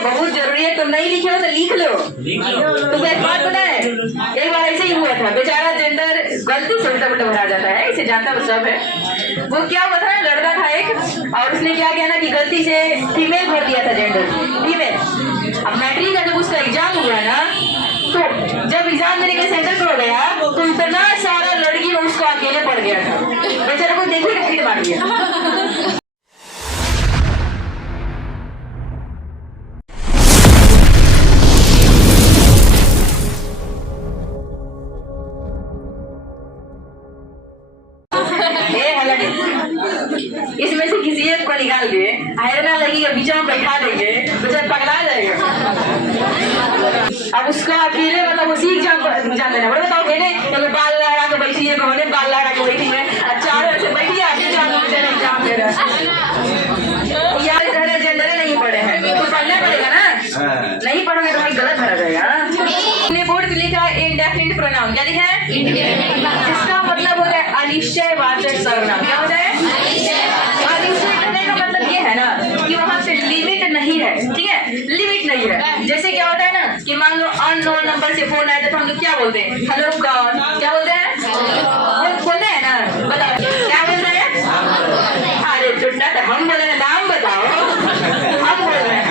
बहुत जरूरी है, तुम नहीं लिखे हो तो लिख लो। तुम एक बात पता है, एक बार ऐसे ही हुआ था, बेचारा जेंडर गलती से उल्टा पुल्टा भरा जाता है, इसे जानता वो सब है। वो क्या हुआ था, लड़का था एक, और उसने क्या किया ना कि गलती से फीमेल भर दिया था, जेंडर फीमेल। अब मैट्रिक का जब उसका एग्जाम हुआ ना, तो जब एग्जाम देने के सेंटर पर गया तो इतना सारा लड़की उसको अकेले पड़ गया था, बेचारा को देखिए तो फिर मार दिया। इसमें से किसी एक को निकाल के हैरना लगी के बीच में बैठा देंगे, बेचारा पगला जाएगा। अब उसका अकेले मतलब उसी एग्जाम देना पड़ेगा। बताओ मैंने बाल लहरा के बैठी है, बहने बाल लहरा के बैठी है, चारों ऐसे बैठी है, एग्जाम दे रहा है। यार इधर जेंडर नहीं पढ़े हैं तो पढ़ना पड़ेगा ना, नहीं पढ़ोगे तो भाई गलत भरा जाएगा। बोर्ड पे लिखा है इंडेफिनिट प्रोनाउन, क्या लिखा है? इसका मतलब होता है अनिश्चयवाचक सर्वनाम। क्या होता है? अनिश्चय करने का मतलब ये है ना कि वहाँ पे लिमिट नहीं है, ठीक है, लिमिट नहीं है। जैसे क्या होता है ना कि मान लो अननोन नंबर से फोन आया तो हम लोग क्या बोलते हैं? हेलो गॉड, क्या बोलते हैं? बोलते हैं ना, बताओ क्या बोलते हैं? अरे टुन्ना तो हम बोले नाम बताओ, हम बोल रहे हैं।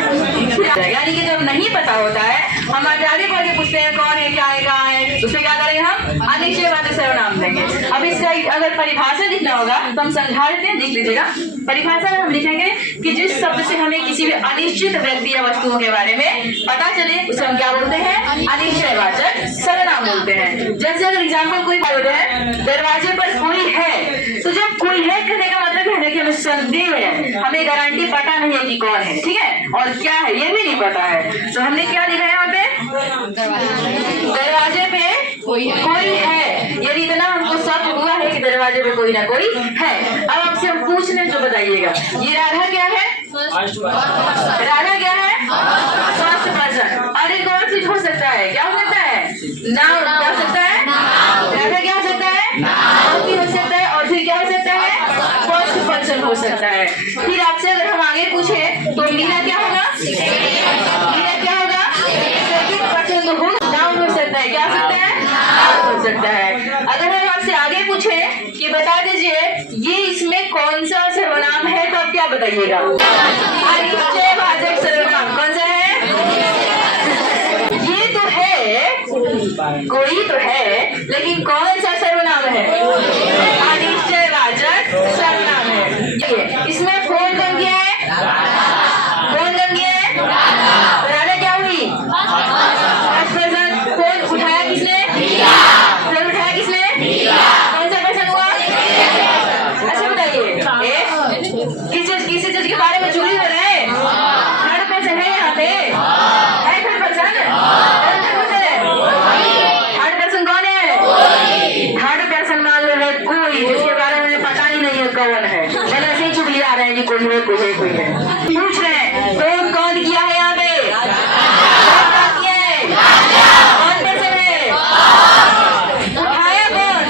यानी कि जब नहीं पता होता है हम आगे बढ़ के पूछते हैं कौन है, क्या है, कहाँ है, उसमें क्या करेंगे? हम अनिश्चयवाचक सर्वनाम देंगे। अब इसका अगर परिभाषा लिखना होगा तो हम समझा देते हैं, देख लीजिएगा। परिभाषा में हम लिखेंगे कि जिस शब्द से हमें किसी भी अनिश्चित व्यक्ति या वस्तुओं के बारे में पता चले उसे हम क्या बोलते हैं? अनिश्चयवाचक सर्वनाम बोलते हैं। जैसे अगर एग्जाम्पल कोई बोलते हैं दरवाजे पर कोई है, तो जब कोई है कहने का मतलब है कि हमें संदेह है, हमें गारंटी पता नहीं है कि कौन है, ठीक है, और क्या है ये भी नहीं पता है। तो हमने क्या लिखा है यहाँ पे? दरवाजे पे कोई है। यदि इतना हमको शक हुआ है कि दरवाजे पे कोई ना कोई है। अब आपसे हम पूछ लें तो बताइएगा, ये राधा क्या है? राधा क्या है? First person. और एक और चीज हो सकता है, क्या हो सकता है? नाउन। क्या हो सकता है? राधा क्या हो सकता है? नाउन भी हो सकता है, और फिर क्या हो सकता है? फर्स्ट पर्सन हो सकता है। फिर आपसे अगर हम आगे पूछे तो मीरा क्या होगा? मीरा क्या होगा? सेकंड पर्सन तो हो, नाउन हो सकता है। क्या हो सकता है? नाउन हो सकता है। अगर हम आपसे आगे पूछे कि बता दीजिए ये इसमें कौन सा सर्वनाम है, तो आप क्या बताइएगा? अनिश्चयवाचक सर्वनाम। कौन सा है? ये तो है, कोई तो है, लेकिन कौन सा सर्वनाम है? अनिश्चयवाचक सर्वनाम है। इसमें फोन कौन किया है? फोन कौन किया है? राधा क्या हुई? फोन उठाया किसने? फोन उठाया किसने? कौन सा पर्सन हुआ? अच्छा बताइए, किस चीज के बारे में चोरी हो रहा है? थर्ड पर्सन है यहाँ पे, है थर्ड पर्सन? थर्ड पर्सन कौन है? थर्ड पर्सन मान लो है कोई, जिसके बारे में पता ही नहीं है कौन है, ऐसे ही चुगली आ रहे हैं कि कोई है, कोई है, कोई है। पूछ रहे हैं फोन कौन किया है यहाँ पे? कौन पर्सन है? उठाया कौन?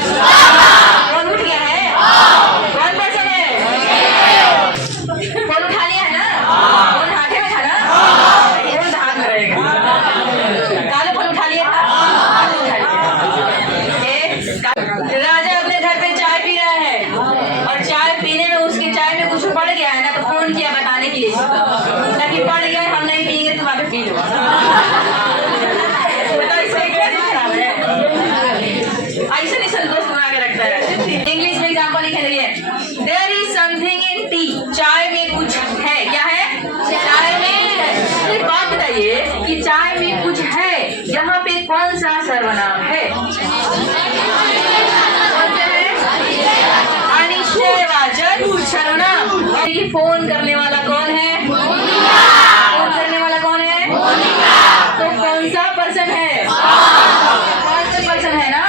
कौन उठ गया है? कौन पर्सन है? फोन उठा लिया है ना? फोन हाथे में था ना? फोन हाथ में रहेगा। काले फोन उठा लिया था, राजा अपने घर पे चाय पी रहा है और चाय पीने में उसकी चाय में कुछ पड़ गया है ना, तो फोन किया बताने के लिए ताकि पड़ गया हम नहीं पिएंगे, तुम आके पी लो। बताओ इससे क्या खराब है? ऐसे नहीं संतोष बना के रखता है। इंग्लिश में एग्जाम्पल लिखे देखिए, there is something in tea, चाय में कुछ है। क्या है? चाय में। एक बात बताइए कि चाय में कुछ है, यहाँ पे कौन सा सर्वनाम है? अनिश्चयवाचक सर्वनाम। फोन करने वाला कौन है? फोन करने वाला कौन है? तो कौन सा पर्सन है? कौन सा पर्सन है ना?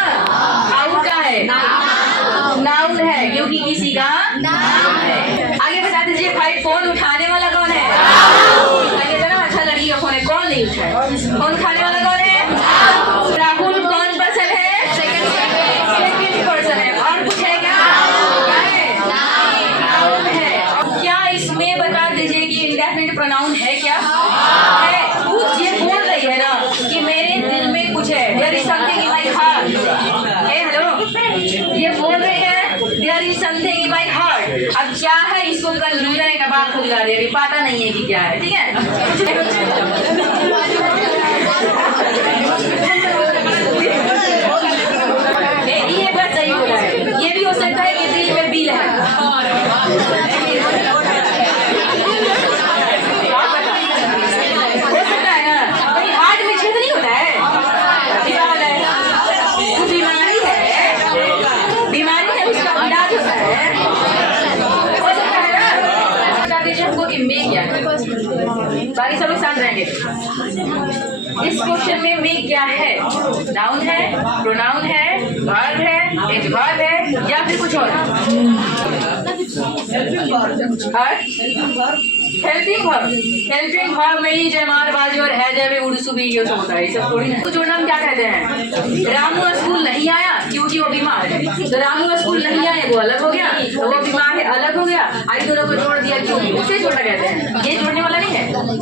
आउट का है, नाउन है, क्योंकि किसी का नाम है। आगे बता दीजिए भाई, फोन उठाने वाला कौन है? ना अच्छा लड़की का फोन है, कौन नहीं उठाए? फोन उठाने वाला कौन है? राहुल कौन पर्सन है? सेकंड पर्सन है। और कुछ है क्या? क्या है? नाउन है। क्या इसमें बता दीजिए कि बुला रही है, अभी पता नहीं है कि क्या है, ठीक है। ये बात सही हो रहा है, ये भी हो सकता है कि दिल में बिल है। हो सकता है ना, कहीं हार्ट में छेद नहीं होता है, बीमारी है उसका इलाज होता है। हो सकता है ना, बता दीजिए हमको कि मैं क्या है, बाकी सब लोग शांत रहेंगे। इस क्वेश्चन में मैं क्या है, नाउन है, प्रोनाउन है, वर्ब है, एडवर्ब है या फिर कुछ और? Helping verb. हेल्पिंग वर्ब में ही जयमार बाजी और है जय में उर्दू भी ये सब होता है, ये सब थोड़ी ना। तो जोड़ना हम क्या कहते हैं, रामू स्कूल नहीं आया क्योंकि वो बीमार है, तो रामू स्कूल नहीं आए वो अलग हो गया, तो वो बीमार है अलग हो गया, आई दोनों को जोड़ दिया क्यों, उसे जोड़ना कहते हैं, ये जोड़ने वाला नहीं है।